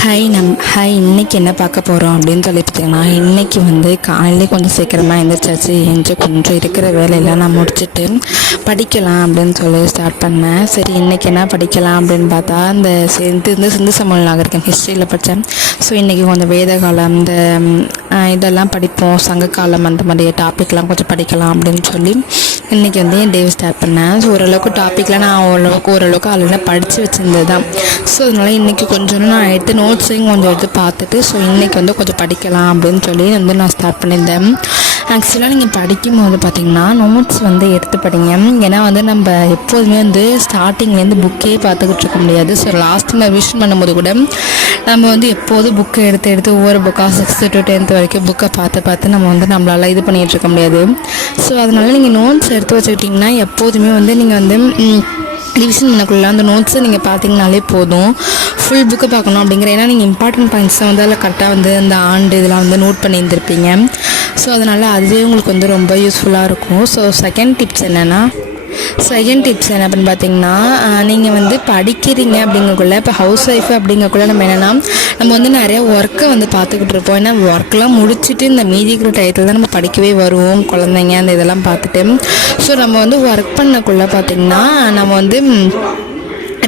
Hi இன்றைக்கி என்ன பார்க்க போகிறோம் அப்படின்னு சொல்லி பார்த்தீங்கன்னா, இன்றைக்கி வந்து காலையிலே கொஞ்சம் சீக்கிரமாக எழுந்திரிச்சாச்சு. கொஞ்சம் இருக்கிற வேலையெல்லாம் நான் முடிச்சுட்டு படிக்கலாம் அப்படின்னு சொல்லி ஸ்டார்ட் பண்ணேன். சரி இன்றைக்கி என்ன படிக்கலாம் அப்படின்னு பார்த்தா, சிந்து சமூக நாகரிகம் ஹிஸ்ட்ரியில் படித்தேன். ஸோ இன்றைக்கி கொஞ்சம் வேத காலம் இதெல்லாம் படிப்போம், சங்ககாலம் அந்த மாதிரி டாப்பிக்லாம் கொஞ்சம் படிக்கலாம் அப்படின்னு சொல்லி இன்றைக்கி வந்து என் டே ஸ்டார்ட் பண்ணேன். ஸோ ஓரளவுக்கு டாப்பிக்லாம் நான் ஓரளவுக்கு ஆல்ரெடி படித்து வச்சுருந்தது தான். ஸோ அதனால் இன்றைக்கி கொஞ்சம் நான் எடுத்து நோட்ஸையும் கொஞ்சம் எடுத்து பார்த்துட்டு ஸோ இன்றைக்கி வந்து கொஞ்சம் படிக்கலாம் அப்படின்னு சொல்லி வந்து நான் ஸ்டார்ட் பண்ணியிருந்தேன். ஆக்சுவலாக நீங்கள் படிக்கும்போது பார்த்திங்கன்னா நோட்ஸ் வந்து எடுத்து படிங்க. ஏன்னா வந்து நம்ம எப்போதுமே வந்து ஸ்டார்டிங்லேருந்து புக்கே பார்த்துக்கிட்டு இருக்க முடியாது. ஸோ லாஸ்ட் ரிவிஷன் பண்ணும்போது கூட நம்ம வந்து எப்போதும் புக்கை எடுத்து ஒவ்வொரு புக்காக 6th to 10th வரைக்கும் புக்கை பார்த்து நம்ம வந்து நம்மளால் இது பண்ணிகிட்டு இருக்க முடியாது. ஸோ அதனால் நீங்கள் நோட்ஸ் எடுத்து வச்சுக்கிட்டிங்கன்னா எப்போதுமே வந்து நீங்கள் வந்து ரிவிஷன் பண்ணக்குள்ள அந்த நோட்ஸை நீங்கள் பார்த்தீங்கனாலே போதும். ஃபுல் புக்கை பார்க்கணும் அப்படிங்கிற, ஏன்னா நீங்கள் இம்பார்ட்டன்ட் பாயிண்ட்ஸை வந்து அதில் கரெக்டாக வந்து அந்த ஆண்டு இதெல்லாம் வந்து நோட் பண்ணியிருந்திருப்பீங்க. ஸோ அதனால் அதுவே உங்களுக்கு வந்து ரொம்ப யூஸ்ஃபுல்லாக இருக்கும். ஸோ செகண்ட் டிப்ஸ் என்ன அப்படின்னு பார்த்தீங்கன்னா, நீங்கள் வந்து படிக்கிறீங்க அப்படிங்கக்குள்ள, இப்போ ஹவுஸ் ஒய்ஃப் அப்படிங்கக்குள்ள நம்ம என்னென்னா நம்ம வந்து நிறையா ஒர்க்கை வந்து பார்த்துக்கிட்டு இருப்போம். ஏன்னா ஒர்க்கெலாம் முடிச்சுட்டு இந்த மீதிக்கிற டயத்தில் தான் நம்ம படிக்கவே வருவோம், குழந்தைங்க அந்த இதெல்லாம் பார்த்துட்டு. ஸோ நம்ம வந்து ஒர்க் பண்ணக்குள்ளே பார்த்திங்கன்னா நம்ம வந்து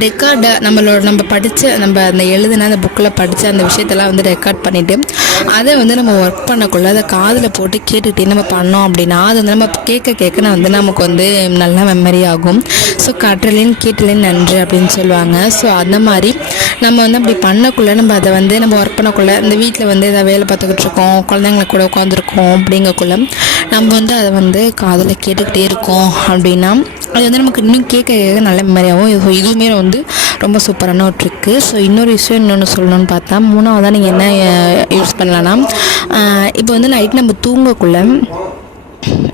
ரெக்கார்டை நம்ம படித்த அந்த எழுதுன அந்த புக்கில் படித்த அந்த விஷயத்தெல்லாம் வந்து ரெக்கார்ட் பண்ணிவிட்டு அதை வந்து நம்ம ஒர்க் பண்ணக்குள்ள அதை காதில் போட்டு கேட்டுக்கிட்டே நம்ம பண்ணோம் அப்படின்னா அது வந்து நம்ம கேட்க வந்து நமக்கு வந்து நல்லா மெமரி ஆகும். ஸோ கற்றலின் கேட்டலின் நன்று அப்படின்னு சொல்லுவாங்க. ஸோ அந்த மாதிரி நம்ம வந்து அப்படி பண்ணக்குள்ளே நம்ம அதை வந்து நம்ம ஒர்க் பண்ணக்குள்ளே இந்த வீட்டில் வந்து எதாவது வேலை பார்த்துக்கிட்டு இருக்கோம், குழந்தைங்களை கூட உட்காந்துருக்கோம் அப்படிங்கக்குள்ள நம்ம வந்து அதை வந்து காதில் கேட்டுக்கிட்டே இருக்கோம் அப்படின்னா அது வந்து நமக்கு இன்னும் கேட்க நல்ல மெமரியாகவும். ஸோ இதுவுமே வந்து ரொம்ப சூப்பரான ஒரு ட்ரிக்கு. ஸோ இன்னொரு விஷயம் இன்னொன்று சொல்லணும்னு பார்த்தா, மூணாவதாக நீங்கள் என்ன யூஸ் பண்ணலான்னா, இப்போ வந்து நைட் நம்ம தூங்கக்குள்ளே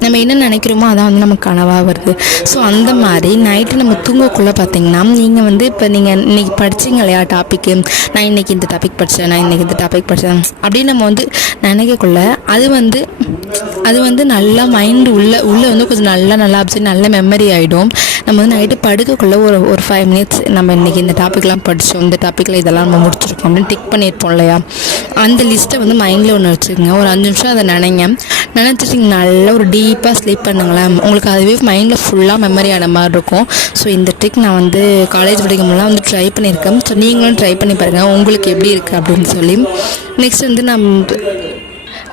நம்ம என்ன நினைக்கிறோமோ அதான் வந்து நமக்கு கனவாக வருது. ஸோ அந்த மாதிரி நைட்டு நம்ம தூங்கக்குள்ளே பார்த்திங்கன்னா நீங்கள் வந்து இப்போ நீங்கள் இன்றைக்கி படிச்சிங்க இல்லையா டாப்பிக்கு, நான் இன்றைக்கி இந்த டாபிக் படித்தேன், நான் இன்றைக்கி இந்த டாபிக் படித்தேன் அப்படின்னு நம்ம வந்து நினைக்கக்குள்ள அது வந்து நல்லா மைண்டு உள்ளே வந்து கொஞ்சம் நல்லா அப்சர்வ் நல்ல மெமரி ஆகிடும். நம்ம வந்து நைட்டு படுக்கக்குள்ளே ஒரு 5 minutes நம்ம இன்றைக்கி இந்த டாப்பிக்லாம் படித்தோம், இந்த டாப்பிக்கில் இதெல்லாம் நம்ம முடிச்சிருக்கோம் அப்படின்னு டிக் பண்ணியிருப்போம் இல்லையா, அந்த லிஸ்ட்டை வந்து மைண்டில் ஒன்று வச்சுக்கோங்க. ஒரு 5 நிமிஷம் அதை நினச்சிட்டு நல்லா ஒரு டீப்பாக ஸ்லீப் பண்ணுங்களேன். உங்களுக்கு அதுவே மைண்டில் ஃபுல்லாக மெமரி ஆன மாதிரி இருக்கும். ஸோ இந்த ட்ரிக் நான் வந்து காலேஜ் படிக்கும்போதெல்லாம் வந்து ட்ரை பண்ணியிருக்கேன். ஸோ நீங்களும் ட்ரை பண்ணி பாருங்கள் உங்களுக்கு எப்படி இருக்குது அப்படின்னு சொல்லி. நெக்ஸ்ட் வந்து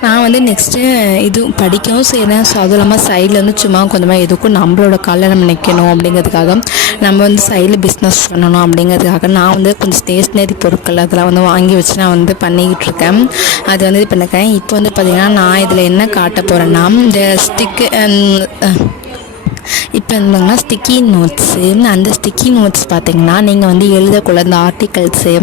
நான் வந்து நெக்ஸ்ட்டு இது படிக்கவும் செய்கிறேன். ஸோ அதுவும் இல்லாமல் சைடில் வந்து சும்மா கொஞ்சமாக எதுக்கும் நம்மளோட காலில் நம்ம நிற்கணும் அப்படிங்கிறதுக்காக, நம்ம வந்து சைடில் பிஸ்னஸ் பண்ணணும் அப்படிங்கிறதுக்காக நான் வந்து கொஞ்சம் ஸ்டேஷ்னரி பொருட்கள் அதெல்லாம் வந்து வாங்கி வச்சு நான் வந்து பண்ணிக்கிட்டு இருக்கேன். அது வந்து இது பண்ணிருக்கேன். இப்போ வந்து பார்த்திங்கன்னா நான் இதில் என்ன காட்ட போகிறேன்னா, இந்த இப்போ இருந்தோம்னா ஸ்டிக்கி நோட்ஸு. அந்த ஸ்டிக்கி நோட்ஸ் பார்த்திங்கன்னா நீங்கள் வந்து எழுதக்குள்ள இந்த ஆர்டிகல்ஸு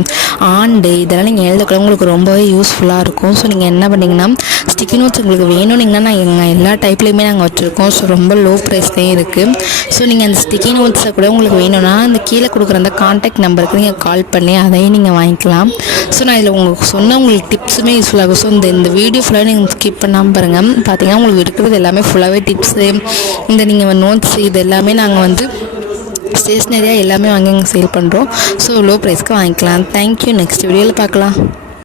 ஆண்டு இதெல்லாம் நீங்கள் எழுதக்குள்ள உங்களுக்கு ரொம்பவே யூஸ்ஃபுல்லாக இருக்கும். ஸோ நீங்கள் என்ன பண்ணிங்கன்னா ஸ்டிக்கி நோட்ஸ் உங்களுக்கு வேணும்னிங்கன்னா நாங்கள் எல்லா டைப்லேயுமே நாங்கள் வச்சுருக்கோம். ஸோ ரொம்ப லோ ப்ரைஸ்லேயும் இருக்குது. ஸோ நீங்கள் அந்த ஸ்டிக்கி நோட்ஸை கூட உங்களுக்கு வேணும்னா அந்த கீழே கொடுக்குற அந்த கான்டாக்ட் நம்பருக்கு நீங்கள் கால் பண்ணி அதையும் நீங்கள் வாங்கிக்கலாம். ஸோ நான் இதில் உங்களுக்கு உங்களுக்கு டிப்ஸுமே யூஸ்ஃபுல்லாகும். ஸோ இந்த வீடியோ ஃபுல்லாக நீங்கள் ஸ்கிப் பண்ணாமல் பாருங்கள். பார்த்தீங்கன்னா உங்களுக்கு இருக்கிறது எல்லாமே ஃபுல்லாகவே டிப்ஸு, இந்த நீங்கள் நோட்ஸ் இது எல்லாமே நாங்கள் வந்து ஸ்டேஷ்னரியாக எல்லாமே வாங்கி சேல் பண்ணுறோம். ஸோ லோ ப்ரைஸ்க்கு வாங்கிக்கலாம். தேங்க்யூ. நெக்ஸ்ட் வீடியோவில் பார்க்கலாம்.